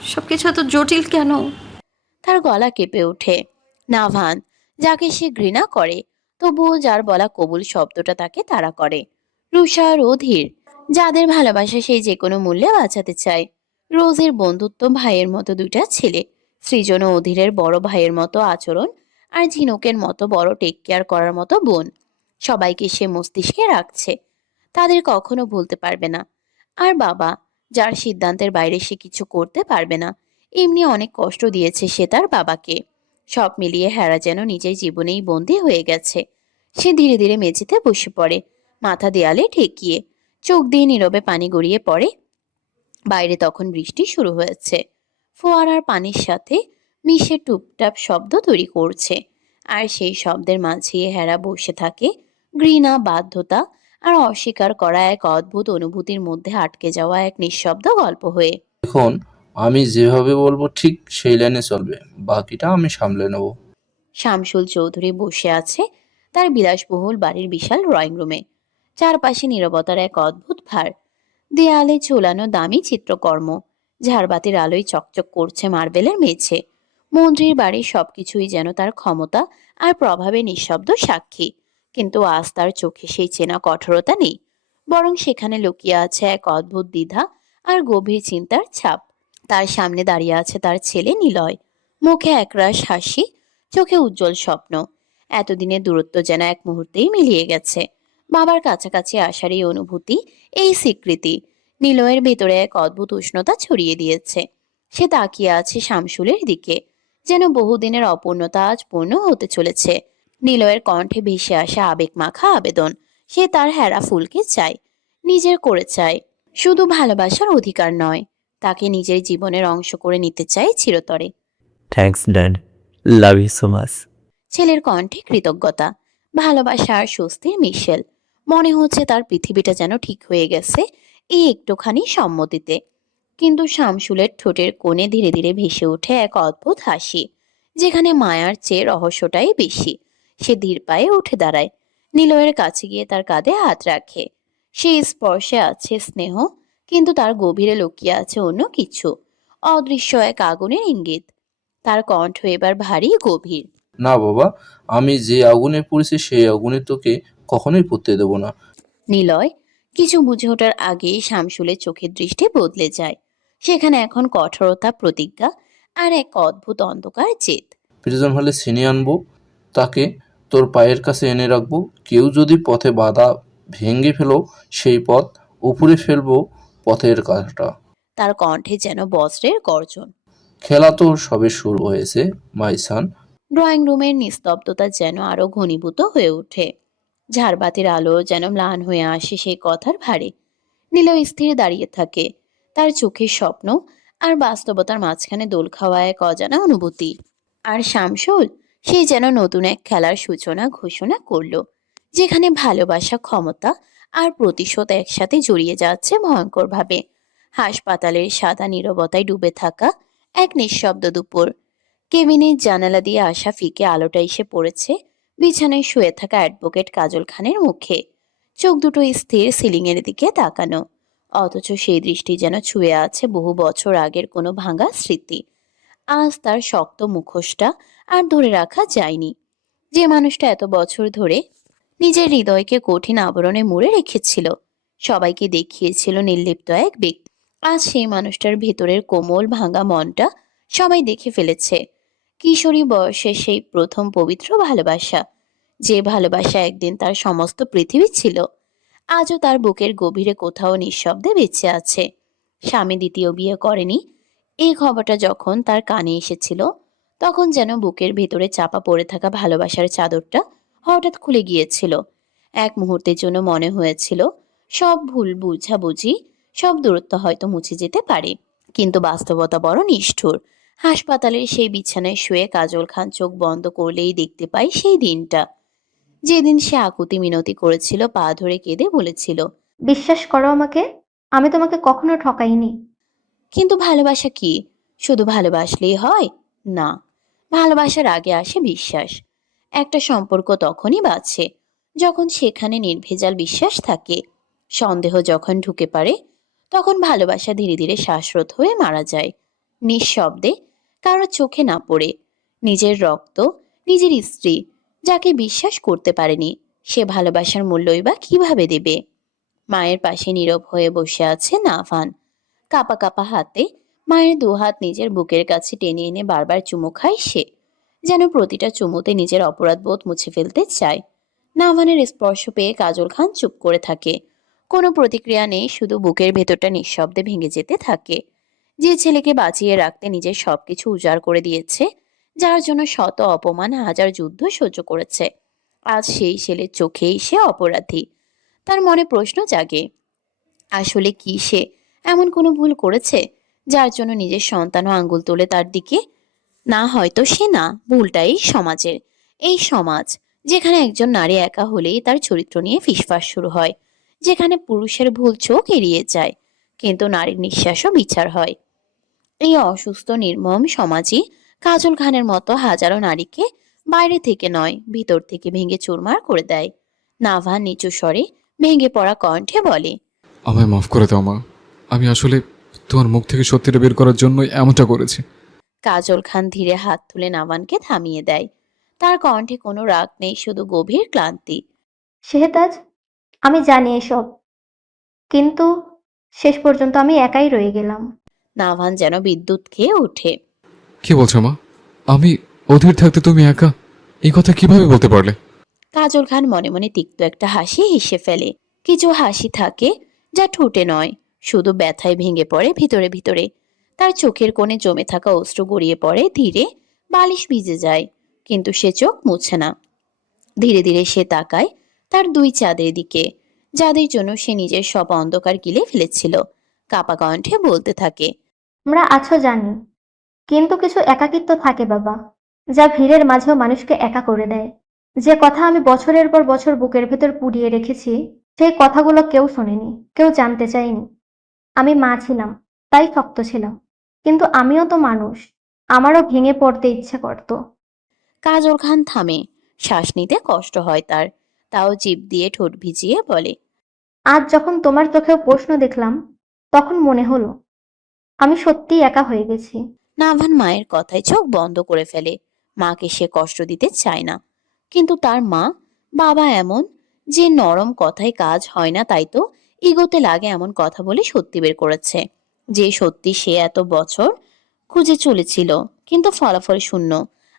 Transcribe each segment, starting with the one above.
সবকিছু এত জটিল কেন? তার গলা কেঁপে ওঠে। নাভান, যাকে সে ঘৃণা করে, তবুও যার বলা কবুল শব্দটা তাকে তাড়া করে। রুষা আর অধীর, যাদের ভালোবাসা সে যে কোনো মূল্যে বাঁচাতে চায়। রোজের বন্ধুত্ব, ভাইয়ের মতো দুইটা ছেলে। সৃজন ও অধীরের বড় ভাইয়ের মতো আচরণ, আর ঝিনুকের মতো বড় টেক কেয়ার করার মতো বোন। সবাইকে সে মস্তিষ্কে রাখছে, তাদের কখনো ভুলতে পারবে না। আর বাবা, যার সিদ্ধান্তের বাইরে সে কিছু করতে পারবে না। এমনি অনেক কষ্ট দিয়েছে সে তার বাবাকে। সব মিলিয়ে হেরা যেন নিজের জীবনেই বন্দী হয়ে গেছে। সে ধীরে ধীরে মেঝেতে বসে পড়ে, মাথা দেয়ালে ঠেকিয়ে। চোখ দিয়ে নীরবে পানি গড়িয়ে পড়ে। বাইরে তখন বৃষ্টি শুরু হয়েছে। ফোয়ারার পানির সাথে মিশে টুপটাপ শব্দ তৈরি করছে। আর সেই শব্দের মাঝে হেরা বসে থাকে, ঘৃণা, বাধ্যতা আর অস্বীকার করা এক অদ্ভুত অনুভূতির মধ্যে আটকে যাওয়া এক নিঃশব্দ গল্প হয়ে। এখন আমি যেভাবে বলবো ঠিক সেই লাইনে চলবে, বাকিটা আমি সামলে নেব। শামসুল চৌধুরী বসে আছে তার বিলাসবহুল বাড়ির বিশাল ড্রয়িং রুমে। চারপাশে নীরবতার এক অদ্ভুত ভার। দেয়ালে ঝোলানো দামি চিত্রকর্ম, ঝাড়বাতির আলোয় চকচক করছে মার্বেলের মেঝে। মন্ত্রীর বাড়ির সবকিছুই যেন তার ক্ষমতা আর প্রভাবে নিঃশব্দ সাক্ষী। কিন্তু আজ তার চোখে সেই চেনা কঠোরতা নেই, বরং সেখানে লুকিয়ে আছে এক অদ্ভুত দ্বিধা আর গভীর চিন্তার ছাপ। তার সামনে দাঁড়িয়ে আছে তার ছেলে নিলয়, মুখে একরাশ হাসি, চোখে উজ্জ্বল স্বপ্ন। এতদিনের দূরত্ব যেন এক মুহূর্তেই মিলিয়ে গেছে। বাবার কাছাকাছি আসার এই অনুভূতি, এই স্বীকৃতি, নিলয়ের ভেতরে এক অদ্ভুত উষ্ণতা ছড়িয়ে দিয়েছে। সে তাকিয়ে আছে শামসুলের দিকে, যেন বহুদিনের অপূর্ণতা আজ পূর্ণ হতে চলেছে। নিলয়ের কণ্ঠে ভেসে আসা আবেগ মাখা আবেদন। সে তার হেরা ফুলকে চায়, নিজের করে চায়। শুধু ভালোবাসার অধিকার নয়, তাকে নিজের জীবনের অংশ করে নিতে চায় চিরতরে। Thanks dad, love you so much. ছেলের কণ্ঠে কৃতজ্ঞতা, ভালোবাসা আর স্বস্তির মিশেল। মনে হচ্ছে তার পৃথিবীটা যেন ঠিক হয়ে গেছে এই একটুখানি সম্মতিতে। কিন্তু শামসুলের ঠোঁটের কোণে ধীরে ধীরে ভেসে ওঠে এক অদ্ভুত হাসি, যেখানে মায়ার চেয়ে রহস্যটাই বেশি। সে ধীর পায়ে উঠে দাঁড়ায়, নিলয়ের কাছে গিয়ে তার কাঁধে হাত রাখে। সেই স্পর্শে আছে স্নেহ, কিন্তু তার গভীরে লুকিয়ে আছে অন্য কিছু, অদৃশ্য এক আগুনের ইঙ্গিত। তার কণ্ঠ এবার ভারী গভীর। না বাবা, আমি যে আগুনে পড়েছি সেই আগুনে তোকে কখনোই পুড়তে দেব না। নিলয় কিছু বুঝে ওঠার আগেই শামসুলের চোখের দৃষ্টি বদলে যায়। সেখানে এখন কঠোরতা, প্রতিজ্ঞা আর এক অদ্ভুত অন্ধকার জেদ। প্রয়োজন হলে ছিনিয়ে আনবো, তাকে তোর পায়ের কাছে এনে রাখবো। কেউ যদি পথে বাধা ভেঙে ফেলো, সেই পথ উপরে ফেলবো পথের কাঁটা। তার কণ্ঠে যেন বজ্রের গর্জন। খেলা তো সবে শুরু হয়েছে, মাই সান। ড্রয়িং রুমের নিস্তব্ধতা যেন আরো ঘনীভূত হয়ে ওঠে। ঝাড়বাতির আলো যেন ম্লান হয়ে আসে সেই কথার ভারে। নীলয় স্থির দাঁড়িয়ে থাকে, তার চোখের স্বপ্ন আর বাস্তবতার মাঝখানে দোল খাওয়া এক অজানা অনুভূতি। আর শামসুল, সে যেন নতুন এক খেলার সূচনা ঘোষণা করলো, যেখানে ভালোবাসা, ক্ষমতা আর প্রতিশোধ একসাথে জড়িয়ে যাচ্ছে ভয়ঙ্করভাবে। হাসপাতালের সাদা নীরবতায় ডুবে থাকা এক নিঃশব্দ দুপুর। কেবিনের জানালা দিয়ে আসা ফিকে আলোটা এসে পড়েছে বিছানায় শুয়ে থাকা অ্যাডভোকেট কাজল খানের মুখে। চোখ দুটো স্থির সিলিং এর দিকে তাকানো, অথচ সেই দৃষ্টি যেন ছুঁয়ে আছে বহু বছর আগের কোনো ভাঙা স্মৃতি। আজ তার শক্ত মুখোশটা আর ধরে রাখা যায়নি। যে মানুষটা এত বছর ধরে নিজের হৃদয়কে কঠিন আবরণে মুড়ে রেখেছিল, সবাইকে দেখিয়েছিল নির্লিপ্ত এক ব্যক্তি, আজ সেই মানুষটার ভেতরের কোমল ভাঙা মনটা সবাই দেখে ফেলেছে। কিশোরী বয়সে সেই প্রথম পবিত্র ভালোবাসা, যে ভালোবাসা একদিন তার সমস্ত পৃথিবী ছিল, আজও তার বুকের গভীরে কোথাও নিঃশব্দে বেঁচে আছে। স্বামী দ্বিতীয় বিয়ে করেনি, এই খবরটা যখন তার কানে এসেছিল, তখন যেন বুকের ভেতরে চাপা পড়ে থাকা ভালোবাসার চাদরটা হঠাৎ খুলে গিয়েছিল। এক মুহূর্তের জন্য মনে হয়েছিল সব ভুল বুঝাবুঝি, সব দূরত্ব হয়তো মুছে যেতে পারে। কিন্তু বাস্তবতা বড় নিষ্ঠুর। হাসপাতালের সেই বিছানায় শুয়ে কাজল খান চোখ বন্ধ করলেই দেখতে পায় সেই দিনটা, যেদিন সে আকুতি মিনতি করেছিল, পা ধরে কেঁদে বলেছিল, বিশ্বাস করো আমাকে, আমি তোমাকে কখনো ঠকাইনি। কিন্তু ভালোবাসা কি শুধু ভালোবাসলেই হয়? না, ভালোবাসার আগে আসে বিশ্বাস। একটা সম্পর্ক তখনই বাঁচে যখন সেখানে নির্ভেজাল বিশ্বাস থাকে, সন্দেহ যখন ঢুকে পারে তখন ভালোবাসা ধীরে ধীরে শ্বাসরোধ হয়ে মারা যায়, নিঃশব্দে, কারো চোখে না পড়ে। নিজের রক্ত, নিজের স্ত্রী, যাকে বিশ্বাস করতে পারেনি, সে ভালোবাসার মূল্যই বা কিভাবে দেবে? মায়ের পাশে নীরব হয়ে বসে আছে নাভান। কাঁপা কাঁপা হাতে মায়ের দুহাত নিজের বুকের কাছে টেনে এনে বারবার চুমু খায় সে, যেন প্রতিটা চুমুতে নিজের অপরাধবোধ মুছে ফেলতে চায়। নাভানের স্পর্শ পেয়ে কাজল খান চুপ করে থাকে। কোনো প্রতিক্রিয়া নেই, শুধু বুকের ভেতরটা নিঃশব্দে ভেঙে যেতে থাকে। যে ছেলেকে বাঁচিয়ে রাখতে নিজের সবকিছু উজাড় করে দিয়েছে, যার জন্য শত অপমান, হাজার যুদ্ধ সহ্য করেছে, আজ সেই ছেলের চোখেই সে অপরাধী। তার মনে প্রশ্ন জাগে, আসলে কি সে এমন কোনো ভুল করেছে যার জন্য নিজের সন্তানও আঙ্গুল তোলে তার দিকে? না, হয়তো সে না, ভুলটাই সমাজের। এই সমাজ যেখানে একজন নারী একা হলেই তার চরিত্র নিয়ে ফিসফাস শুরু হয়, যেখানে পুরুষের ভুল চোখ এড়িয়ে যায় কিন্তু নারীর নিঃশ্বাসও বিচার হয়। এই অসুস্থ নির্মম সমাজই কাজল খানের মতো হাজারো নারীকে বাইরে থেকে নয়, ভিতর থেকে ভেঙে চুরমার করে দেয়। নাভা নিচু স্বরে ভেঙে পড়া কণ্ঠে বলে, আমায় মাফ করে দাও মা। আমি আসলে তোমার মুখ থেকে সত্যিটা বের করার জন্যই এমনটা করেছি। কাজল খান ধীরে হাত তুলে নাভানকে থামিয়ে দেয়। তার কণ্ঠে কোনো রাগ নেই, শুধু গভীর ক্লান্তি। শেহতাজ, আমি জানি এসব, কিন্তু শেষ পর্যন্ত আমি একাই রয়ে গেলাম। নাভান যেন বিদ্যুৎ খেয়ে ওঠে। কি বলছো মা? আমি অধীর থাকতে তুমি একা? এই কথা কিভাবে বলতে পারলে? কাজল খান মনে মনে তিক্ত একটা হাসি হেসে ফেলে। কিছু হাসি থাকে যা ঠোঁটে নয়, শুধু ব্যথায় ভেঙে পড়ে ভিতরে ভিতরে। তার চোখের কোণে জমে থাকা অশ্রু গড়িয়ে পড়ে ধীরে, বালিশ ভিজে যায়, কিন্তু সে চোখ মুছে না। ধীরে ধীরে সে তাকায় তার দুই চাঁদের দিকে, যাদের জন্য সে নিজের সব অন্ধকার গিলে ফেলেছিল। কাপা কণ্ঠে বলতে থাকে, আমরা আছো জানি, কিন্তু কিছু একাকিত্ব থাকে বাবা, যা ভিড়ের মাঝেও মানুষকে একা করে দেয়। যে কথা আমি বছরের পর বছর বুকের ভেতর পুড়িয়ে রেখেছি, সেই কথাগুলো কেউ শোনেনি, কেউ জানতে চায়নি। আমি মা ছিলাম, তাই শক্ত ছিলাম, কিন্তু আমিও তো মানুষ, আমারও ভেঙে পড়তে ইচ্ছে করত। কাজল খান থামে। শ্বাস নিতে কষ্ট হয় তার, তাও জিভ দিয়ে ঠোঁট ভিজিয়ে বলে, আজ যখন তোমার চোখেও প্রশ্ন দেখলাম, তখন মনে হলো আমি সত্যিই একা হয়ে গেছি। নাভান মায়ের কথায় চোখ বন্ধ করে ফেলে। মাকে সে কষ্ট দিতে চায় না, কিন্তু তার মা, বাবা এমন যে নরম কথায় কাজ হয় না, তাই তো ইগোতে লাগে এমন কথা বলে সত্যি বের করেছে। যে সত্যি সে এত বছর খুঁজে চলেছিল, কিন্তু ফলাফল শূন্য।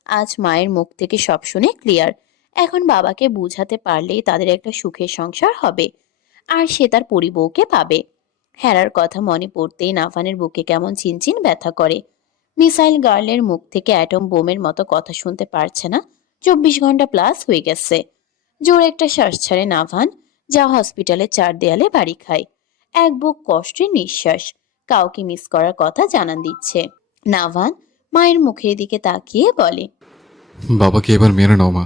আজ মায়ের মুখ থেকে সব শুনে ক্লিয়ার। এখন বাবাকে বুঝাতে পারলেই তাদের একটা সুখের সংসার হবে, আর সে তার পরিবউকে পাবে। হেরার কথা মনে পড়তেই নাভানের বুকে কেমন চিনচিন ব্যথা করে। মিসাইল গার্লের মুখ থেকে অ্যাটম বোমের মতো কথা শুনতে পারছে না। 24 ঘন্টা প্লাস হয়ে গেছে। জোর একটা শ্বাস ছাড়ে নাভান, যা হসপিটালের চার দেয়ালে বাড়ি খায়। এক বুক কষ্টের নিঃশ্বাস, কাউকে মিস করার কথা জানান দিচ্ছে। নাভান মায়ের মুখের দিকে তাকিয়ে বলে, বাবাকে এবার মেনে নাও মা।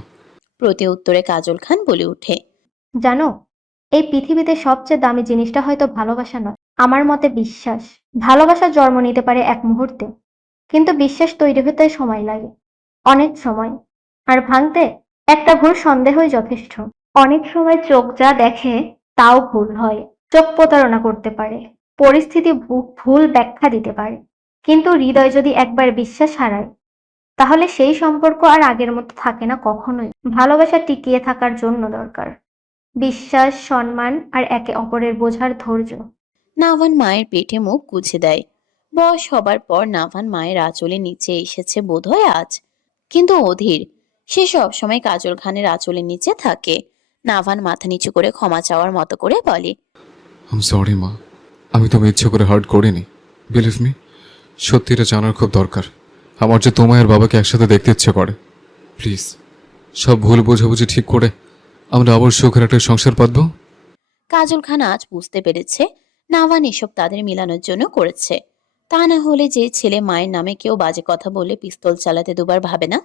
প্রতি উত্তরে কাজল খান বলে ওঠে, জানো, এই পৃথিবীতে সবচেয়ে দামি জিনিসটা হয়তো ভালোবাসা নয়, আমার মতে বিশ্বাস। ভালোবাসা জন্ম নিতে পারে এক মুহূর্তে, কিন্তু বিশ্বাস তৈরি হতে সময় লাগে, অনেক সময়। আর ভাঙতে একটা ভুল সন্দেহই যথেষ্ট। অনেক সময় চোখ যা দেখে তাও ভুল হয়। চোখ প্রতারণা করতে পারে, পরিস্থিতি ভুল ব্যাখ্যা দিতে পারে, কিন্তু হৃদয় যদি একবার বিশ্বাস হারায়, তাহলে সেই সম্পর্ক আর আগের মতো থাকে না কখনোই। ভালোবাসা টিকিয়ে থাকার জন্য দরকার বিশ্বাস, সম্মান আর একে অপরের বোঝার ধৈর্য। নাভান মায়ের পেটে মুখ গুজে দেয়। বয়স হবার পর নাভান মায়ের আঁচলে নিচে এসেছে বোধহয় আজ, কিন্তু অধীর, সে সবসময় কাজল খানের আঁচলের নিচে থাকে। নাভান মাথা নিচু করে ক্ষমা চাওয়ার মতো করে বলে, আম সরি মা। আমি তুমি ইচ্ছে করে হার্ট করিনি। বিলিভ মি, সত্যিটা জানার খুব দরকার। আমার যে তোমায় আর বাবাকে একসাথে দেখতে ইচ্ছে করে। প্লিজ, সব ভুল বোঝাবুঝি ঠিক করে আমরা আবার সুখের একটা সংসার পাতবো। কাজল খান আজ বুঝতে পেরেছে নাভান এসব তাদের মিলানোর জন্য করেছে। তা না হলে যে ছেলে মায়ের নামে কেউ বাজে কথা বললে পিস্তল চালাতে দুবার ভাবে না,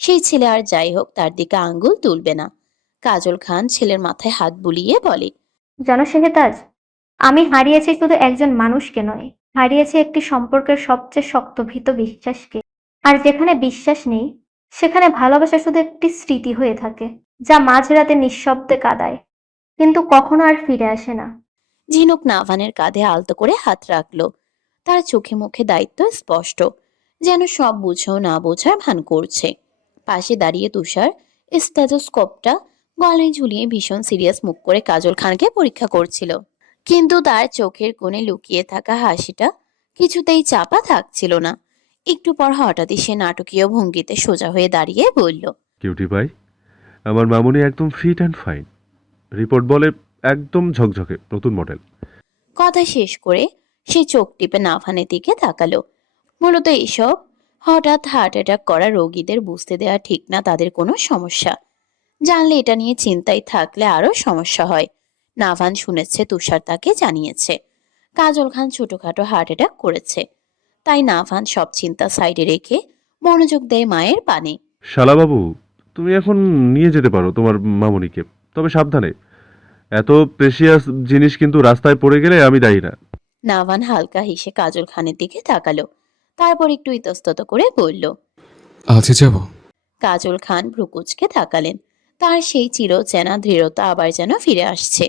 সেই ছেলে আর যাই হোক তার দিকে আঙ্গুল তুলবে না। কাজল খান ছেলের মাথায় হাত বুলিয়ে বলে, জানো শেহতাজ, আমি হারিয়েছি শুধু একজন মানুষকে নয়, হারিয়েছি একটি সম্পর্কের সবচেয়ে শক্ত ভীত বিশ্বাসকে। আর যেখানে বিশ্বাস নেই, সেখানে ভালোবাসা শুধু একটি স্মৃতি হয়ে থাকে, যা মাঝরাতে নিঃশব্দে কাঁদায়, কিন্তু কখনো আর ফিরে আসে না। ঝিনুক নাভানের কাঁধে আলতো করে হাত রাখলো। তার চোখে মুখে দায়িত্ব স্পষ্ট, যেন সব বুঝেও না বোঝার ভান করছে। পাশে দাঁড়িয়ে তুষার স্টেথোস্কোপটা গলায় ঝুলিয়ে ভীষণ সিরিয়াস মুখ করে কাজল খানকে পরীক্ষা করছিল। কিন্তু তার চোখের কোণে লুকিয়ে থাকা হাসিটা কিছুতেই চাপা থাকছিল না। একটু পর হঠাৎই সে নাটকীয় ভঙ্গিতে সোজা হয়ে দাঁড়িয়ে বলল, কিউটি ভাই, আমার মামুনি একদম ফিট অ্যান্ড ফাইন। রিপোর্ট বলে একদম ঝকঝকে নতুন মডেল। কথা শেষ করে সে চোখ টিপে নাভানের দিকে তাকালো। মূলত এসব হঠাৎ হার্ট অ্যাটাক করা রোগীদের বুঝতে দেওয়া ঠিক না তাদের কোনো সমস্যা। জানলে এটা নিয়ে চিন্তায় থাকলে আরো সমস্যা হয়। নাভান শুনেছে তুষার তাকে জানিয়েছে কাজল খান ছোটখাটো হার্ট অ্যাটাক করেছে। তাই নাভান সব চিন্তা সাইডে রেখে মনোযোগ দেয় মায়ের পানে। শালাবাবু, তুমি এখন নিয়ে যেতে পারো তোমার মামুনিকে, তবে সাবধানে। এত প্রেশিয়াস জিনিস কিন্তু রাস্তায় পড়ে গেলে আমি দায়ী না। নাভান হালকা হেসে কাজল খানের দিকে তাকালো, তারপর একটু ইতস্তত করে বলল। আজই যাব? কাজল খান ভ্রুকুচকে তাকালেন। তার সেই চিরচেনা দৃঢ়তা আবার যেন ফিরে আসছে,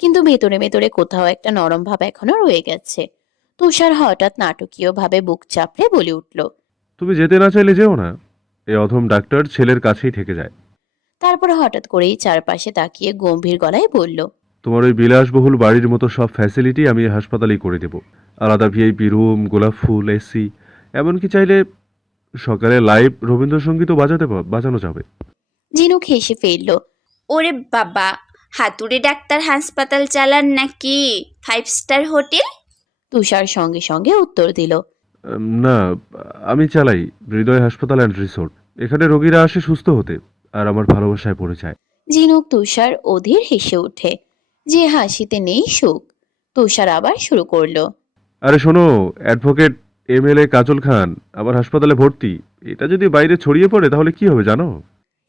কিন্তু ভেতরে ভেতরে কোথাও একটা নরম ভাব এখনো রয়ে গেছে। তুষার হঠাৎ নাটকীয় ভাবে বুক চাপড়ে বলে উঠল। তুমি যেতে না চাইলে যেও না। এই অধম ডাক্তার ছেলের কাছেই থেকে যায়। তারপর হঠাৎ করেই চারপাশে তাকিয়ে গম্ভীর গলায় বলল, তোমার ওই বিলাসবহুল বাড়ির মতো সব ফ্যাসিলিটি আমি হাসপাতালেই করে দেব। আলাদা ভিআইপি রুম, গোলাপ ফুল, এসি, এমনকি চাইলে সকালে লাইভ রবীন্দ্রসঙ্গীতও বাজানো যাবে। ঝিনুক হেসে ফেলল। ওরে বাবা, হাতুড়ে ডাক্তার হাসপাতাল চালান নাকি 5 স্টার হোটেল? তুষার সঙ্গে সঙ্গে উত্তর দিল। না, আমি চালাই হৃদয় হাসপাতাল অ্যান্ড রিসোর্ট। এখানে রোগীরা আসে সুস্থ হতে, আর আমার ভালোবাসায় পড়ে যায়। ঝিনুক তুষার অধীর হেসে ওঠে, যে হাসিতে নেই সুখ। তুষার আবার শুরু করলো। আরে শোনো, অ্যাডভোকেট এমএলএ কাজল খান আমার হাসপাতালে ভর্তি। এটা যদি বাইরে ছড়িয়ে পড়ে তাহলে কি হবে জানো?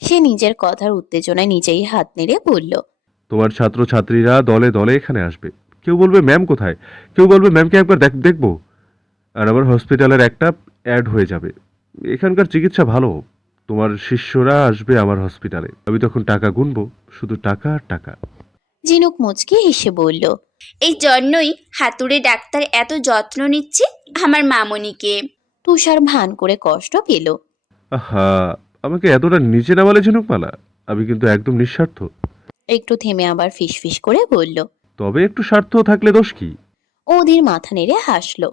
সে নিজের কথার উত্তেজনায় নিজেই হাত নেড়ে বলল। তোমার ছাত্রছাত্রীরা দলে দলে এখানে আসবে। কেউ বলবে ম্যাম কোথায়, কেউ বলবে ম্যামকে একবার দেখবো। আর আমার হসপিটালের একটা অ্যাড হয়ে যাবে। এখানকার চিকিৎসা ভালো। তোমার শিষ্যরা আসবে আমার হসপিটালে। আমি তখন টাকা গুনবো, শুধু টাকা আর টাকা। ঝিনুক মুচকি হেসে বলল। এই জন্যই হাতুড়ে ডাক্তার এত যত্ন নিচ্ছে আমার মামনিকে। তুষার ভান করে কষ্ট পেল। আহা, আমাকে এতটা নিচে নামালে ঝিনুকমালা। আমি কিন্তু একদম নিঃস্বার্থ। একটু থেমে আবার ফিসফিস করে বলল। তবে একটু স্বার্থ থাকলে দোষ কি? অধীর মাথা নেড়ে হাসলো।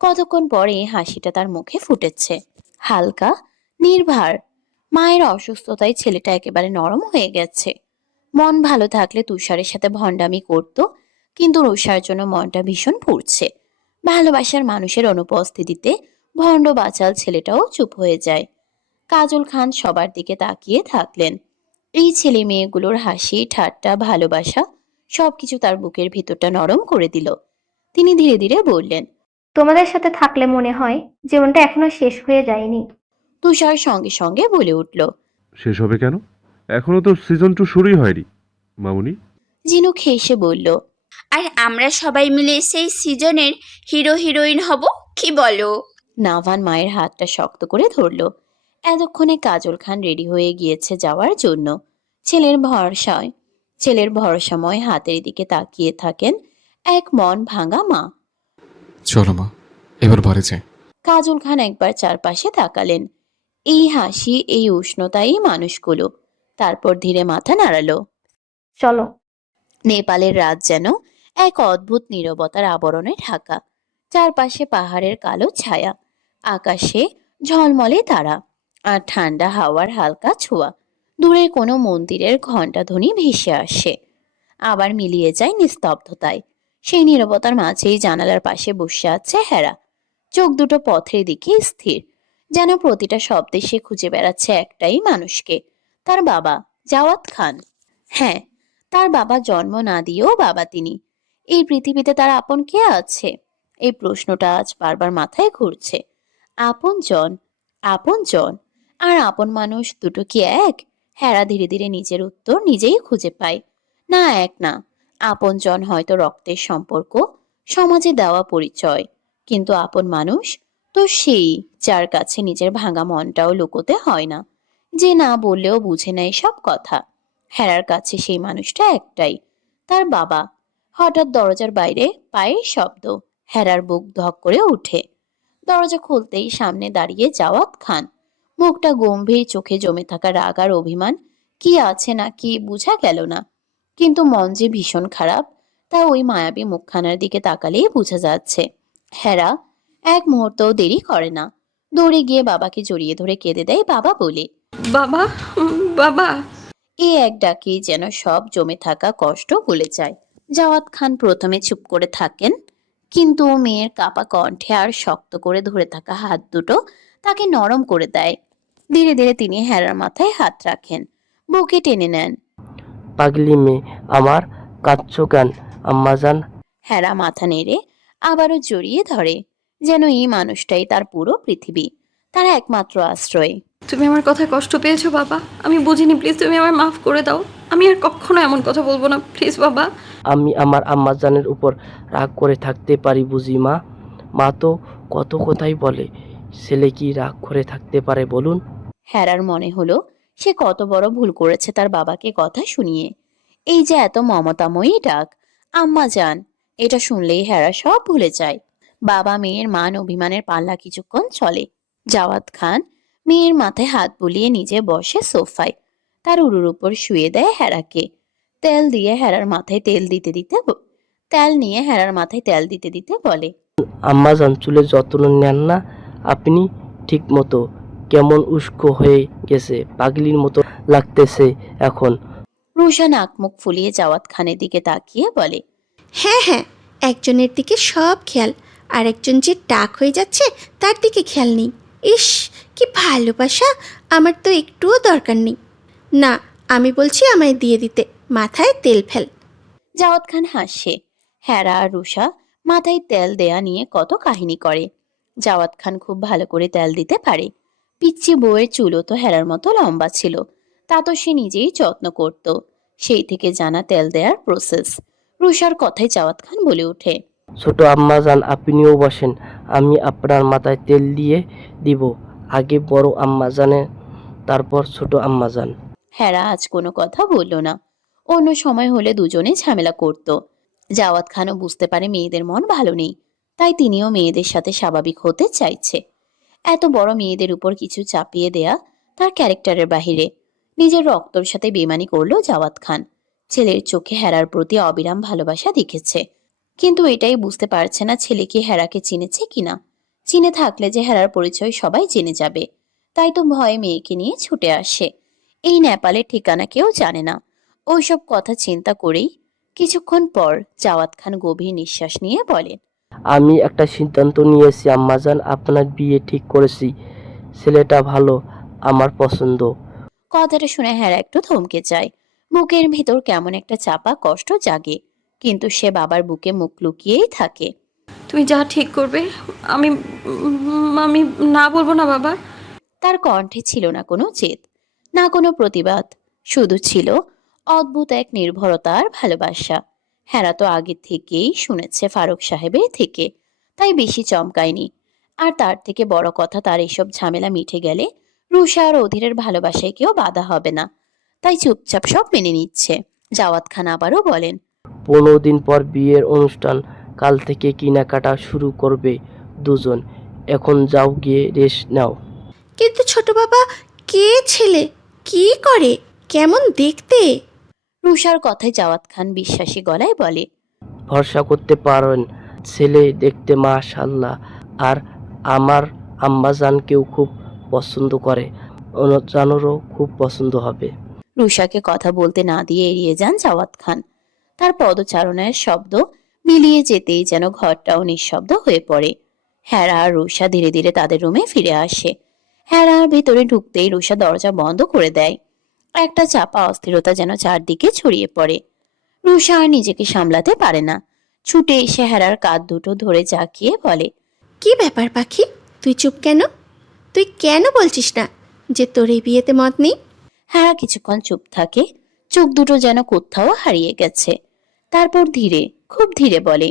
কতক্ষণ পরে হাসিটা তার মুখে ফুটেছে, হালকা, নির্ভার। মায়ের অসুস্থতায় ছেলেটা একেবারে নরম হয়ে গেছে। মন ভালো থাকলে তুষারের সাথে ভণ্ডামি করত, কিন্তু রুষার জন্য মনটা ভীষণ পুড়ছে। ভালোবাসার মানুষের অনুপস্থিতিতে ভণ্ড বাচাল ছেলেটাও চুপ হয়ে যায়। কাজল খান সবার দিকে তাকিয়ে থাকলেন। এই ছেলে মেয়েগুলোর হাসি, ঠাট্টা, ভালোবাসা সবকিছু তার বুকের ভিতরটা নরম করে দিল। তিনি ধীরে ধীরে বললেন। তোমাদের সাথে থাকলে মনে হয় জীবনটা এখনো শেষ হয়ে যায়নি। তুষার সঙ্গে সঙ্গে বলে উঠল। শেষ হবে কেন? এখনো তো সিজন 2 শুরুই হয়নি মামুনি। ঝিনুক হেসে বলল। আর আমরা সবাই মিলে সেই সিজনের হিরো হিরোইন হব, কি বলো? নাভান মায়ের হাতটা শক্ত করে ধরল। এতক্ষণে কাজল খান রেডি হয়ে গিয়েছে যাওয়ার জন্য। ছেলের ভরসাময় হাতের দিকে তাকিয়ে থাকেন এক মন ভাঙা মা। চলো মা, এবার বাড়ি যাই। কাজল খান একবার চারপাশে তাকালেন। এই হাসি, এই উষ্ণতাই মানুষগুলো। তারপর ধীরে মাথা নাড়ালো। চলো। নেপালের রাত যেন এক অদ্ভুত নীরবতার আবরণে ঢাকা। চারপাশে পাহাড়ের কালো ছায়া, আকাশে ঝলমলে তারা, আর ঠান্ডা হাওয়ার হালকা ছোঁয়া। দূরের কোনো মন্দিরের ঘণ্টাধ্বনি ভেসে আসে, আবার মিলিয়ে যায় নিস্তব্ধতায়। সেই নীরবতার মাঝেই জানালার পাশে বসে আছে হেরা, চোখ দুটো পথের দিকে স্থির, যেন প্রতিটা শব্দে সে খুঁজে বেড়াচ্ছে একটাই মানুষকে, তার বাবা জাওয়াত খান। হ্যাঁ, তার বাবা, জন্ম না দিয়েও বাবা তিনি। এই পৃথিবীতে তার আপন কে আছে? এই প্রশ্নটা আজ বারবার মাথায় ঘুরছে। আপন জন, আপন জন আর আপন মানুষ দুটো কি এক? হেরা ধীরে ধীরে নিজের উত্তর নিজেই খুঁজে পায়। না, এক না। আপন জন হয়তো রক্তের সম্পর্ক, সমাজে দেওয়া পরিচয়, কিন্তু আপন মানুষ তো সেই যার কাছে নিজের ভাঙা মনটাও লুকোতে হয় না, যে না বললেও বুঝে নেয় সব কথা। হেরার কাছে সেই মানুষটা একটাই, তার বাবা। হঠাৎ দরজার বাইরে পায়ের শব্দ। হেরার বুক ধক করে উঠে। দরজা খুলতেই সামনে দাঁড়িয়ে জাওয়াত খান। মুখটা গম্ভীর, চোখে জমে থাকা রাগ আর অভিমান। কি আছে না কি বোঝা গেল না, কিন্তু মন যে ভীষণ খারাপ তা ওই মায়াবী মুখখানার দিকে তাকালেই বোঝা যাচ্ছে। হেরা এক মুহূর্তও দেরি করে না, দৌড়ে গিয়ে বাবাকে জড়িয়ে ধরে কেঁদে দেয় বাবা বলে। বাবা, বাবা। এই এক ডাকেই যেন সব জমে থাকা কষ্ট ভুলে যায়। জাওয়াত খান প্রথমে চুপ করে থাকেন, কিন্তু মেয়ের কাপা কণ্ঠে আর শক্ত করে ধরে থাকা হাত দুটো তাকে নরম করে দেয়। ধীরে ধীরে তিনি হেরার মাথায় হাত রাখেন, বুকে টেনে নেন। পাগলি মেয়ে আমার, কাঁদছো কেন আম্মাজান? হেরা মাথা নেড়ে আবারও জড়িয়ে ধরে, যেন এই মানুষটাই তার পুরো পৃথিবী, তার একমাত্র আশ্রয়। তুমি আমার কথায় কষ্ট পেয়েছো বাবা, আমি বুঝিনি, প্লিজ তুমি আমায় মাফ করে দাও। আমি আর কখনো এমন কথা বলবো না, প্লিজ বাবা। আমি আমার আম্মাজানের উপর রাগ করে থাকতে পারি বুঝি মা? মা তো কত কথাই বলে, ছেলে কি রাগ করে থাকতে পারে বলুন? হেরার মনে হলো সে কত বড় ভুল করেছে তার বাবাকে কথা শুনিয়ে। এই যে এত মমতাময়ী ডাক, আম্মা যান, এটা শুনলেই হেরা সব ভুলে যায়। বাবা মেয়ের মান অভিমানের পাল্লা কিছুক্ষণ চলে। জাওয়াত খান মেয়ের মাথায় হাত বুলিয়ে নিজে বসে সোফায়, তার উরুর উপর শুয়ে দেয় হেরাকে। তেল দিয়ে হেরার মাথায় তেল দিতে দিতে তেল নিয়ে হেরার মাথায় তেল দিতে দিতে বলে, আম্মাজান চুলের যত্ন নেন না আপনি ঠিক মতো? কেমন উস্কো হয়ে গেছে, পাগলির মতো লাগতেছে এখন। রুশা নাক মুখ ফুলিয়ে জাওয়াত খানের দিকে তাকিয়ে বলে, হ্যাঁ হ্যাঁ, একজনের দিকে সব খেয়াল, আর একজন যে টাক হয়ে যাচ্ছে তার দিকে খেয়াল নেই। ইস, কি ভালোবাসা! আমার তো একটুও দরকার নেই। না, আমি বলছি আমায় দিয়ে দিতে, মাথায় তেল ফেল। জাওয়াত খান হাসে। হেরা আর রুষা মাথায় তেল দেয়া নিয়ে কত কাহিনী করে। জাওয়াত খান খুব ভালো করে তেল দিতে পারে। পিচ্চি বউয়ের চুলও তো হেরার মতো লম্বা ছিল, তা তো সে নিজেই যত্ন করত। সেই থেকে জানা তেল দেওয়ার প্রসেস। রুষার কথায় জাওয়াত খান বলে ওঠে, ছোট আম্মাজান আপনিও বসেন, আমি আপনার মাথায় তেল দিয়ে দিব। আগে বড় আম্মাজানে, তারপর ছোট আম্মাজান। হেরা আজ কোনো কথা বলল না। অন্য সময় হলে দুজনে ঝামেলা করত। জাওয়াত খানও বুঝতে পারে মেয়েদের মন ভালো নেই, তাই তিনিও মেয়েদের সাথে স্বাভাবিক হতে চাইছে। এত বড় মেয়েদের উপর কিছু চাপিয়ে দেয়া তার ক্যারেক্টারের বাহিরে। নিজের রক্তর সাথে বেমানি করলো জাওয়াত খান। ছেলের চোখে হেরার প্রতি অবিরাম ভালোবাসা দেখেছে, কিন্তু এটাই বুঝতে পারছে না ছেলে কি হেরাকে চিনেছে কিনা। চিনে থাকলে যে হেরার পরিচয় সবাই জেনে যাবে, তাই তো ভয়ে মেয়েকে নিয়ে ছুটে আসে। এই নেপালের ঠিকানা কেউ জানে না। ওইসব কথা চিন্তা করেই কিছুক্ষণ পর জাওয়াত খান গভীর নিঃশ্বাস নিয়ে বলেন, আমি একটা সিদ্ধান্ত নিয়েছি আম্মাজান, আপনার বিয়ে ঠিক করেছি। ছেলেটা ভালো, আমার পছন্দ। কথাটা শুনে হেরা একটু থমকে যায়। বুকের ভিতর কেমন একটা চাপা কষ্ট জাগে, কিন্তু সে বাবার বুকে মুখ লুকিয়েই থাকে। তুমি যা ঠিক করবে, আমি আমি না বলবো না বাবা। তার কণ্ঠে ছিল না কোনো জেদ, না কোনো প্রতিবাদ, শুধু ছিল অদ্ভুত এক নির্ভরতা আর ভালোবাসা। হেরা তো আগে থেকেই শুনেছে ফারুক সাহেবের থেকে, তাই বেশি চমকায়নি। আর তার থেকে বড় কথা, তার এসব ঝামেলা মিটে গেলে রুষা আর অধীরের ভালোবাসায় কেউ বাধা হবে না, তাই চুপচাপ সব মেনে নিচ্ছে। জাওয়াত খান আবারও বলেন, 15 দিন পর বিয়ের অনুষ্ঠান, কাল থেকে কেনাকাটা শুরু করবে দুজন। এখন যাও গিয়ে রেস্ট নাও। কিন্তু ছোট বাবা, কে ছেলে? কি করে? কেমন দেখতে? রুষার কথায় জাওয়াত খান বিশ্বাসী গলায় বলে, ভরসা করতে পারেন, ছেলে দেখতে মাশাআল্লাহ, আর আমার আম্মাজানকেও খুব পছন্দ করে, অনুজানেরও খুব পছন্দ হবে। রুষাকে কথা বলতে না দিয়ে এড়িয়ে যান জাওয়াত খান। তার পদচারণের শব্দ মিলিয়ে যেতেই যেন ঘরটাও নিঃশব্দ হয়ে পড়ে। হেরা আর রুষা ধীরে ধীরে তাদের রুমে ফিরে আসে। হেরার ভেতরে ঢুকতেই রুষা দরজা বন্ধ করে দেয়। একটা চাপা অস্থিরতা যেন চারদিকে ছড়িয়ে পড়ে। রুষা আর নিজেকে সামলাতে পারে না, ছুটে এসে হেরার কাঁধ দুটো ধরে জাকিয়ে বলে, কি ব্যাপার পাখি, তুই চুপ কেন? তুই কেন বলছিস না যে তোর এই বিয়েতে মত নেই? হেরা কিছুক্ষণ চুপ থাকে, চোখ দুটো যেন কোথাও হারিয়ে গেছে। তারপর ধীরে, খুব ধীরে বলে,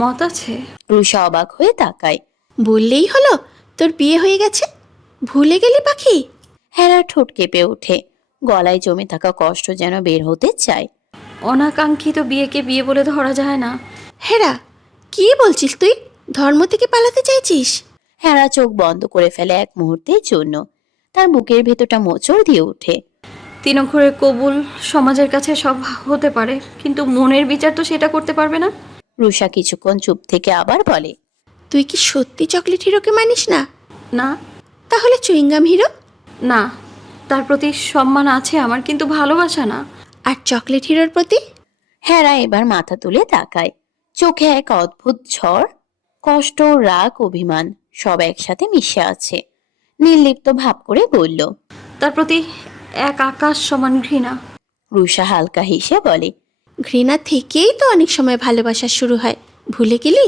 মত আছে। রুষা অবাক হয়ে তাকায়। বললেই হলো তোর বিয়ে হয়ে গেছে? ভুলে গেলি পাখি? হেরার ঠোঁট কেঁপে ওঠে, গলায় জমে থাকা কষ্ট যেন বের হতে চায়। অনাকাঙ্ক্ষিত বিয়েকে বিয়ে বলে ধরা যায় না। হেরা, কি বলছিস তুই? ধর্ম থেকে পালাতে চাইছিস? হেরা চোখ বন্ধ করে ফেলে এক মুহূর্তের জন্য। তার বুকের ভেতরটা মোচড় দিয়ে ওঠে। 3 অক্ষরের কবুল সমাজের কাছে সব হতে পারে, কিন্তু মনের বিচার তো সেটা করতে পারবে না। রুষা কিছুক্ষণ চুপ থেকে আবার বলে, তুই কি সত্যি চকলেট হিরোকে মানিস না? না, তাহলে চুইংগাম হিরো? না, তার প্রতি সম্মান আছে আমার, কিন্তু ভালোবাসা না। আর চকলেট হিরোর প্রতি? হেরা এবার মাথা তুলে তাকায়। চোখে এক অদ্ভুত ঝড়, কষ্ট, রাগ, অভিমান সব একসাথে মিশে আছে। নির্লিপ্ত ভাব করে বলল, তার প্রতি এক আকাশ সমান ঘৃণা। রুষা হালকা হেসে বলে, ঘৃণা থেকেই তো অনেক সময় ভালোবাসা শুরু হয়, ভুলে গেলি?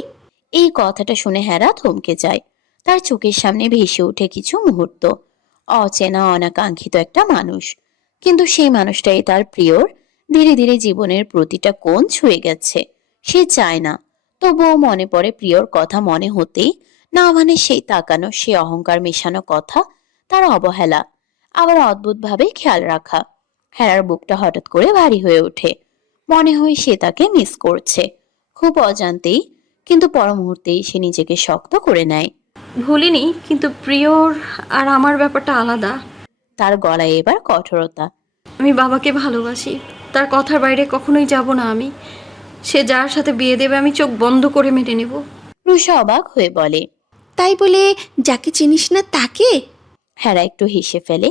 এই কথাটা শুনে হেরা থমকে যায়। তার চোখের সামনে ভেসে ওঠে কিছু মুহূর্ত। অচেনা অনাকাঙ্ক্ষিত একটা মানুষ, কিন্তু সেই মানুষটাই তার প্রিয়র। ধীরে ধীরে জীবনের প্রতিটা কোণ ছুঁয়ে গেছে। সে চায় না, তবুও মনে পড়ে প্রিয়র কথা। মনে হতেই নাভানের সেই তাকানো, সে অহংকার মেশানো কথা, তার অবহেলা, আবার অদ্ভুতভাবে খেয়াল রাখা। হেরার বুকটা হঠাৎ করে ভারী হয়ে ওঠে। মনে হয় সে তাকে মিস করছে, খুব অজান্তেই, কিন্তু পর মুহূর্তেই সে নিজেকে শক্ত করে নেয়। ভুলিনি, কিন্তু প্রিয়র আর আমার ব্যাপারটা আলাদা। তার গলায় এবার কঠোরতা। আমি বাবাকে ভালোবাসি, তার কথার বাইরে কখনোই যাব না আমি। সে যার সাথে বিয়ে দেবে আমি চোখ বন্ধ করে মেনে নেব। রুষা অবাক হয়ে বলে, তাই বলে যাকে চিনিস না তাকে? হেরা একটু হেসে ফেলে,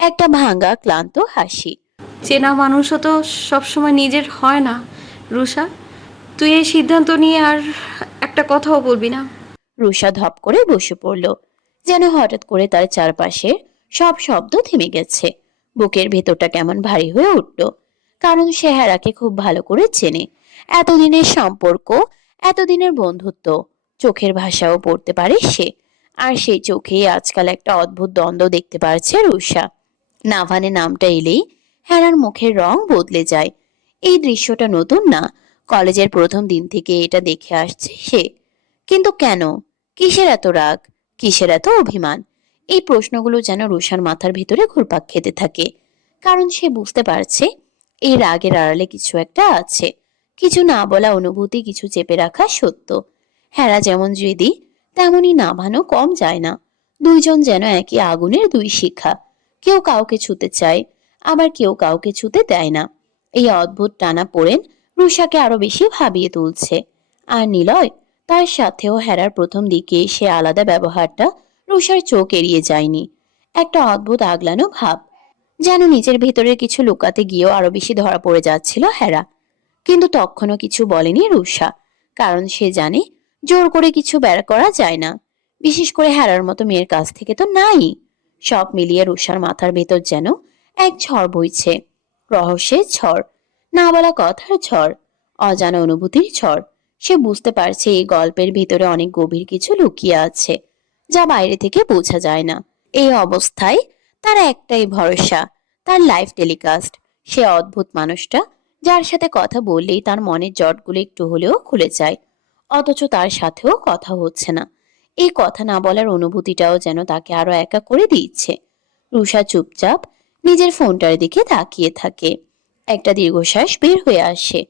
একটা ভাঙা ক্লান্ত হাসি। চেনা মানুষও তো সবসময় নিজের হয় না রুষা। তুই এই সিদ্ধান্ত নিয়ে আর একটা কথাও বলবি না। রুষা ধপ করে বসে পড়ল, যেন হঠাৎ করে তার চারপাশের সব শব্দ থেমে গেছে। বুকের ভেতরটা কেমন ভারী হয়ে উঠল, কারণ সে হেরাকে খুব ভালো করে চেনে। এতদিনের সম্পর্ক, এতদিনের বন্ধুত্ব, চোখের ভাষাও পড়তে পারে সে। আর সেই চোখেই আজকাল একটা অদ্ভুত দ্বন্দ্ব দেখতে পারছে রুষা। নাভানে নামটা এলেই হেরার মুখের রং বদলে যায়। এই দৃশ্যটা নতুন না, কলেজের প্রথম দিন থেকে এটা দেখে আসছে সে। কিন্তু কেন? কিসের এত রাগ? কিসের এত অভিমান? এই প্রশ্নগুলো যেন রুষার মাথার ভিতরে ঘুরপাক খেতে থাকে। কারণ সে বুঝতে পারছে এই রাগের আড়ালে কিছু একটা আছে, কিছু না বলা অনুভূতি, কিছু চেপে রাখা সত্য। হেরা যেমন জেদি, তেমনই নাভানো কম যায় না। দুইজন যেন একই আগুনের দুই শিখা। কেউ কাউকে ছুতে চায়, আবার কেউ কাউকে ছুতে দেয় না। এই অদ্ভুত টানা পড়েন রুষাকে আরো বেশি ভাবিয়ে তুলছে। আর নিলয়, তার সাথেও হেরার প্রথম দিকে সে আলাদা ব্যবহারটা রুষার চোখ এড়িয়ে যায়নি। একটা অদ্ভুত আগলানো ভাব, যেন নিজের ভেতরের কিছু লুকাতে গিয়েও আরো বেশি ধরা পড়ে যাচ্ছিল হেরা। কিন্তু তখনও কিছু বলেনি রুষা, কারণ সে জানে জোর করে কিছু বের করা যায় না, বিশেষ করে হেরার মতো মেয়ের কাছ থেকে তো নাই। সব মিলিয়ে রুষার মাথার ভেতর যেন এক ঝড় বইছে, রহস্যের ঝড়, না বলা কথার ঝড়, অজানা অনুভূতির ঝড়। সে বুঝতে পারছে এই গল্পের ভিতরে অনেক গভীর কিছু লুকিয়ে আছে, যা বাইরে থেকে বোঝা যায় না। এই অবস্থায় তার একটাই ভরসা, তার লাইভ টেলিকাস্ট। সে অদ্ভুত মানুষটা, যার সাথে কথা বললেই তার মনের জটগুলো একটু হলেও খুলে যায়, অথচ তার সাথেও কথা হচ্ছে না। এই কথা না বলার অনুভূতিটাও যেন তাকে আরো একা করে দিচ্ছে। রুষা চুপচাপ নিজের ফোনটার দিকে তাকিয়ে থাকে। একটা দীর্ঘশ্বাস বের হয়ে আসে।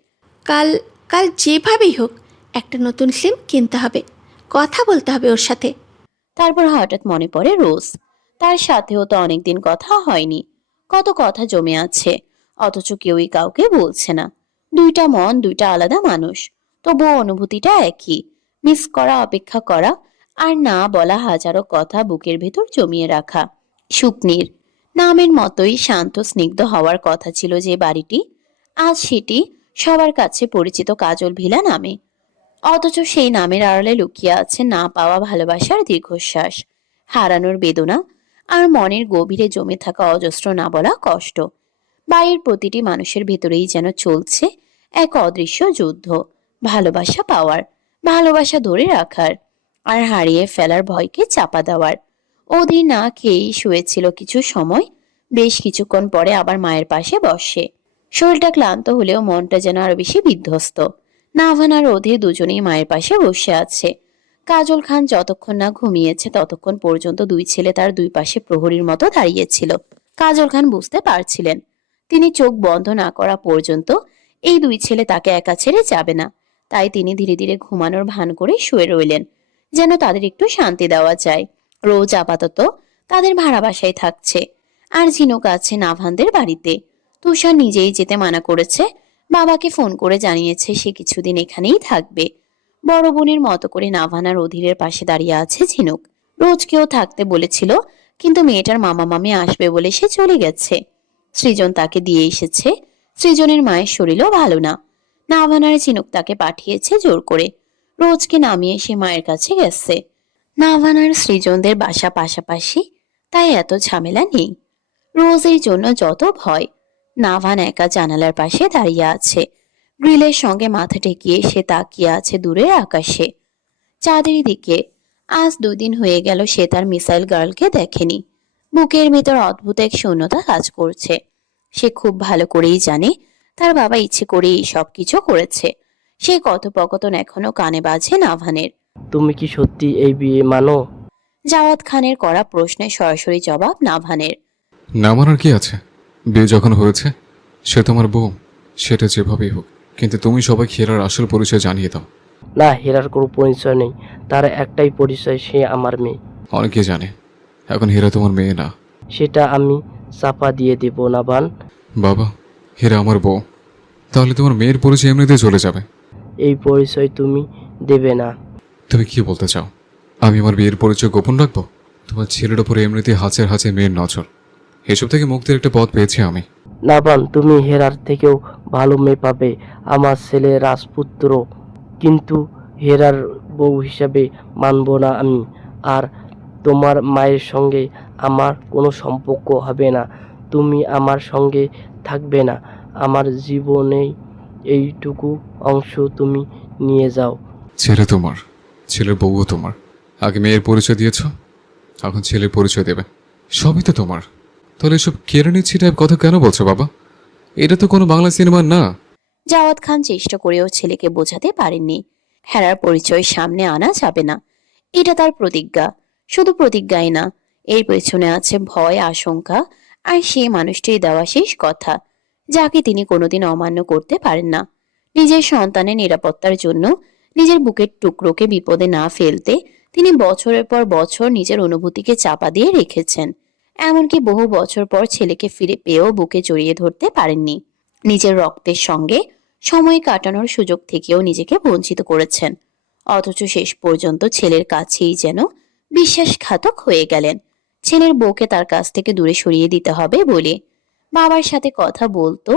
কাল কাল যেভাবেই হোক একটা নতুন সিম কিনতে হবে, কথা বলতে হবে ওর সাথে। তারপর হঠাৎ মনে পড়ে রোজ। তার সাথেও তো অনেকদিন কথা হয়নি, কত কথা জমে আছে, অথচ কেউই কাউকে বলছে না। দুইটা মন, দুইটা আলাদা মানুষ, তবুও অনুভূতিটা একই। মিস করা, অপেক্ষা করা, আর না বলা হাজারো কথা বুকের ভেতর জমিয়ে রাখা। শুকনির নামের মতোই শান্ত স্নিগ্ধ হওয়ার কথা ছিল যে বাড়িটি, আজ সেটি সবার কাছে পরিচিত কাজল ভিলা নামে। অথচ সেই নামের আড়ালে লুকিয়ে আছে না পাওয়া ভালোবাসার দীর্ঘশ্বাস, হারানোর বেদনা, আর মনের গভীরে জমে থাকা অজস্র না বলা কষ্ট। বাড়ির প্রতিটি মানুষের ভেতরেই যেন চলছে এক অদৃশ্য যুদ্ধ, ভালোবাসা পাওয়ার, ভালোবাসা ধরে রাখার, আর হারিয়ে ফেলার ভয়কে চাপা দেওয়ার। অধীর না খেয়েই শুয়েছিল কিছু সময়, বেশ কিছুক্ষণ পরে আবার মায়ের পাশে বসে। শরীরটা ক্লান্ত হলেও মনটা যেন আরো বেশি বিধ্বস্ত। নাভান আর অধীর দুজনেই মায়ের পাশে বসে আছে। কাজল খান যতক্ষণ না ঘুমিয়েছে ততক্ষণ পর্যন্ত দুই ছেলে তার দুই পাশে প্রহরীর মতো দাঁড়িয়েছিল। কাজল খান বুঝতে পারছিলেন তিনি চোখ বন্ধ না করা পর্যন্ত এই দুই ছেলে তাকে একা ছেড়ে যাবে না। তাই তিনি ধীরে ধীরে ঘুমানোর ভান করে শুয়ে রইলেন, যেন তাদের একটু শান্তি দেওয়া যায়। রোজ আপাতত তাদের ভাড়া বাসায় থাকছে, আর ঝিনুক আছে নাভানদের বাড়িতে। তুষার নিজেই যেতে মানা করেছে, বাবাকে ফোন করে জানিয়েছে সে কিছুদিন এখানেই থাকবে। বড় বোনের মতো করে নাভান আর অধীরের পাশে দাঁড়িয়ে আছে ঝিনুক। রোজ কেউ থাকতে বলেছিল, কিন্তু মেয়েটার মামা মামি আসবে বলে সে চলে গেছে। সৃজন তাকে দিয়ে এসেছে। সৃজনের মায়ের শরীরও ভালো না। নাভান আর ঝিনুক তাকে পাঠিয়েছে জোর করে। রোজকে নামিয়ে সে মায়ের কাছে গেছে। নাভান আর সৃজনদের বাসা পাশাপাশি, তাই এত ঝামেলা নেই। রোজের জন্য যত ভয়। নাভান একা জানালার পাশে দাঁড়িয়ে আছে। গ্রিলের সঙ্গে মাথা ঠেকিয়ে সে তাকিয়ে আছে দূরের আকাশে, চাঁদের দিকে। আজ 2 দিন হয়ে গেল সে তার মিসাইল গার্লকে দেখেনি। বুকের ভিতর অদ্ভুত এক শূন্যতা কাজ করছে। সে খুব ভালো করেই জানে তার বাবা ইচ্ছে করেই সবকিছু করেছে। সে কথোপকথন এখনো কানে বাজে নাভানের। তুমি কি সত্যি এই বিয়ে মানো? জাওয়াত খানের করা প্রশ্নের সরাসরি জবাব নাভানের। না মানার কি আছে? বিয়ে যখন হয়েছে সে তোমার বউ, সেটা যেভাবেই হোক, কিন্তু তুমি সবাই হীরার আসল পরিচয় জানিয়ে দাও। না, হীরার কোনো পরিচয় নেই, তার একটাই পরিচয়, সে আমার মেয়ে। অনেকে জানে এখন হীরা তোমার মেয়ে না। সেটা আমি চাপা দিয়ে দেব নাভান। বাবা, হীরা আমার বউ, তাহলে তোমার মেয়ের পরিচয় এমনিতে চলে যাবে। এই পরিচয় তুমি দেবে না। তুমি কি বলতে চাও? আমি আমার বিয়ের পরিচয় গোপন রাখবো? তোমার ছেলের ওপরে এমনিতে হাজার হাজার মেয়ের নজর, এসব থেকে মুক্তির একটা পথ পেয়েছি আমি। নাভান, তুমি হেরার থেকেও ভালো মেয়ে পাবে, আমার ছেলে রাজপুত্র। কিন্তু হেরার বউ হিসাবে মানব না আমি। আর তোমার মায়ের সঙ্গে আমার কোনো সম্পর্ক হবে না। তুমি আমার সঙ্গে থাকবে না। আমার জীবনেই এইটুকু অংশ তুমি নিয়ে যাও। ছেলে তোমার, ছেলের বউও তোমার। আগে মেয়ের পরিচয় দিয়েছ, এখন ছেলের পরিচয় দেবে। সবই তো তোমার। তাহলে এসব কেড়ে নিচ্ছি টাইপ কথা কেন বলছো বাবা? এটা তো কোনো বাংলা সিনেমা না। জাওয়াত খান চেষ্টা করেও ছেলেকে বোঝাতে পারেননি হেরার পরিচয় সামনে আনা যাবে না। এটা তার প্রতিজ্ঞা। শুধু প্রতিজ্ঞাই না, এর পেছনে আছে ভয়, আশঙ্কা, আর সে মানুষটির দেওয়া শেষ কথা, যাকে তিনি কোনোদিন অমান্য করতে পারেন না। নিজের সন্তানের নিরাপত্তার জন্য নিজের বুকের টুকরোকে বিপদে না ফেলতে তিনি বছরের পর বছর নিজের অনুভূতিকে চাপা দিয়ে রেখেছেন। এমনকি বহু বছর পর ছেলেকে ফিরে পেয়েও বুকে জড়িয়ে ধরতে পারেননি। নিজের রক্তের সঙ্গে সময় কাটানোর সুযোগ থেকেও নিজেকে বঞ্চিত করেছেন। অথচ শেষ পর্যন্ত ছেলের কাছেই যেন বিশ্বাসঘাতক হয়ে গেলেন, ছেলের বউকে তার কাছ থেকে দূরে সরিয়ে দিতে হবে বলে। বাবার সাথে কথা বলতো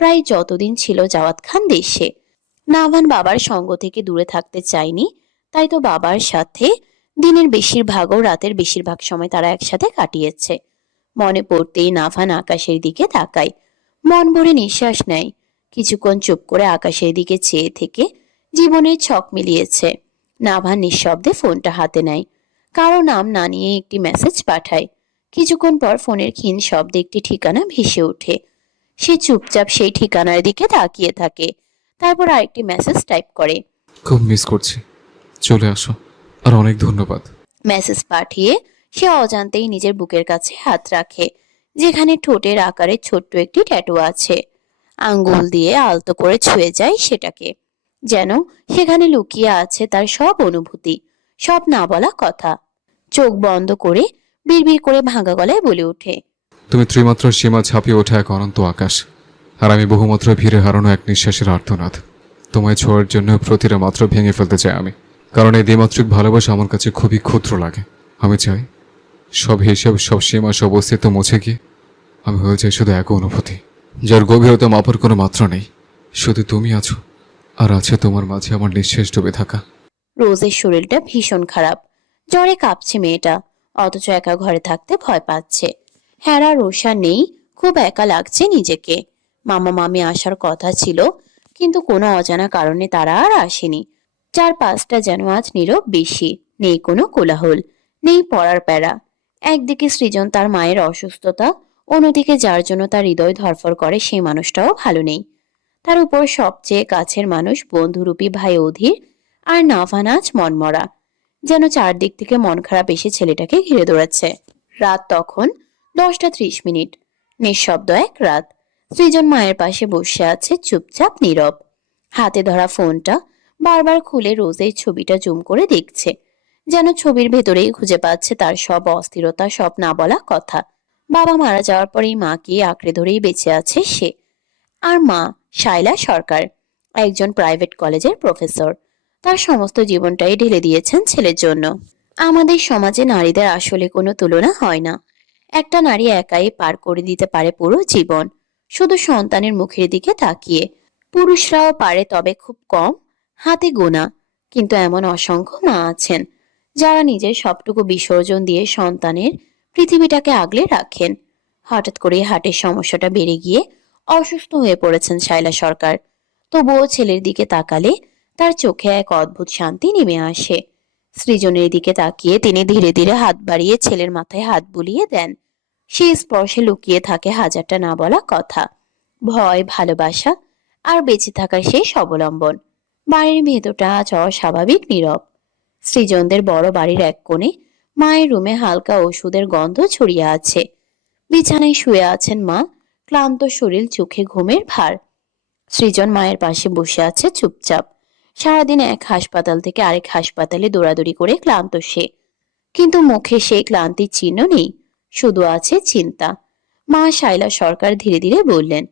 প্রায় যতদিন ছিল জাওয়াত খান দেশে। নাভান বাবার সঙ্গ থেকে দূরে থাকতে চায়নি, তাই তো বাবার সাথে দিনের বেশিরভাগ ও রাতের বেশিরভাগ সময় তারা একসাথে কাটিয়েছে। মনে পড়তেই নাভান আকাশের দিকে তাকায়, মন ভরে নিঃশ্বাস নেয়। কিছুক্ষণ চুপ করে আকাশের দিকে চেয়ে থেকে জীবনের ছক মিলিয়েছে। নাভান নিঃশব্দে ফোনটা হাতে নেয়, কারো নাম না নিয়ে একটি মেসেজ পাঠায়। কিছুক্ষণ পর ফোনের ক্ষীণ শব্দে একটি ঠিকানা ভেসে ওঠে। সে চুপচাপ সেই ঠিকানার দিকে তাকিয়ে থাকে, তারপর আরেকটি মেসেজ টাইপ করে। খুব মিস করছি, চলে আসো, আর অনেক ধন্যবাদ। মেসেজ পাঠিয়ে সে অজান্তেই নিজের বুকের কাছে হাত রাখে, যেখানে ঠোঁটের আকারে ছোট্ট একটি ট্যাটু আছে। আঙ্গুল দিয়ে আলতো করে ছুঁয়ে যায় সেটাকে, যেন সেখানে লুকিয়ে আছে তার সব অনুভূতি, সব না বলা কথা। চোখ বন্ধ করে বিড়বিড় করে ভাঙা গলায় বলে ওঠে, তুমি ত্রিমাত্রার সীমা ছাপিয়ে ওঠা এক অনন্ত আকাশ, আর আমি বহুমাত্রা ভিড়ে হারানো এক নিঃশ্বাসের আর্তনাদ। তোমায় ছোঁয়ার জন্য প্রতিটা মাত্রা ভেঙে ফেলতে চাই আমি, কারণ এই দ্বিমাত্রিক ভালোবাসা আমার কাছে খুবই ক্ষুদ্র লাগে। আমি চাই সব হিসাব, সব সীমা, সব অস্তিত্ব মুছে গিয়ে আমি হয়ে যাই শুধু এক অনুভূতি, যার গভীরতা মাপার কোনো মাত্রা নেই। শুধু তুমি আছো, আর আছে তোমার মাঝে আমার নিঃশ্বাস ডুবে থাকা। রোজের শরীরটা ভীষণ খারাপ, জ্বরে কাঁপছে মেয়েটা, অথচ একা ঘরে থাকতে ভয় পাচ্ছে। হেরা রোষা নেই, খুব একা লাগছে নিজেকে। মামা মামি আসার কথা ছিল, কিন্তু কোনো অজানা কারণে তারা আর আসেনি। 4-5টা যেন আজ নীরব বেশি, নেই কোনো কোলাহল, নেই পড়ার প্যারা। একদিকে সৃজন তার মায়ের অসুস্থতা, অন্যদিকে যার জন্য তার হৃদয় ধরফর করে সেই মানুষটাও ভালো নেই। তার উপর সবচেয়ে কাছের মানুষ বন্ধুরূপী ভাই অধীর, আর নাভান আজ মনমরা, যেন চারদিক থেকে মন খারাপ এসে ছেলেটাকে ঘিরে ধরেছে। রাত তখন 10টা 30 মিনিট, নিঃশব্দ এক রাত। সৃজন মায়ের পাশে বসে আছে চুপচাপ নীরব। হাতে ধরা ফোনটা বারবার খুলে রোজের ছবিটা জুম করে দেখছে, যেন ছবির ভেতরেই খুঁজে পাচ্ছে তার সব অস্থিরতা, সব না বলা কথা। বাবা মারা যাওয়ার পরেই মাকে আঁকড়ে ধরেই বেঁচে আছে সে। আর মা শায়লা সরকার, একজন প্রাইভেট কলেজের প্রফেসর, তার সমস্ত জীবনটাই ঢেলে দিয়েছেন ছেলের জন্য। আমাদের সমাজে নারীদের আসলে কোনো তুলনা হয় না। একটা নারী একাই পার করে দিতে পারে পুরো জীবন, শুধু সন্তানের মুখের দিকে তাকিয়ে। পুরুষরাও পারে, তবে খুব কম, হাতে গোনা। কিন্তু এমন অসংখ্য মা আছেন যারা নিজের সবটুকু বিসর্জন দিয়ে সন্তানের পৃথিবীটাকে আগলে রাখেন। হঠাৎ করে হার্টের সমস্যাটা বেড়ে গিয়ে অসুস্থ হয়ে পড়েছেন শায়লা সরকার। তবুও ছেলের দিকে তাকালে তার চোখে এক অদ্ভুত শান্তি নেমে আসে। সৃজনের দিকে তাকিয়ে তিনি ধীরে ধীরে হাত বাড়িয়ে ছেলের মাথায় হাত বুলিয়ে দেন। সেই স্পর্শে লুকিয়ে থাকে হাজারটা না বলা কথা, ভয়, ভালোবাসা আর বেঁচে থাকার শেষ অবলম্বন। বাড়ির ভেতরটা আজ অস্বাভাবিক নীরব। সৃজনদের বড় বাড়ির এক কোণে মায়ের রুমে হালকা ওষুধের গন্ধ ছড়িয়ে আছে। বিছানায় শুয়ে আছেন মা, ক্লান্ত শরীর, চোখে ঘুমের ভার। সৃজন মায়ের পাশে বসে আছে চুপচাপ। সারাদিন এক হাসপাতাল থেকে আরেক হাসপাতালে দৌড়াদৌড়ি করে ক্লান্ত সে, কিন্তু মুখে সেই ক্লান্তির চিহ্ন নেই, শুধু আছে চিন্তা। মা শায়লা সরকার ধীরে ধীরে বললেন,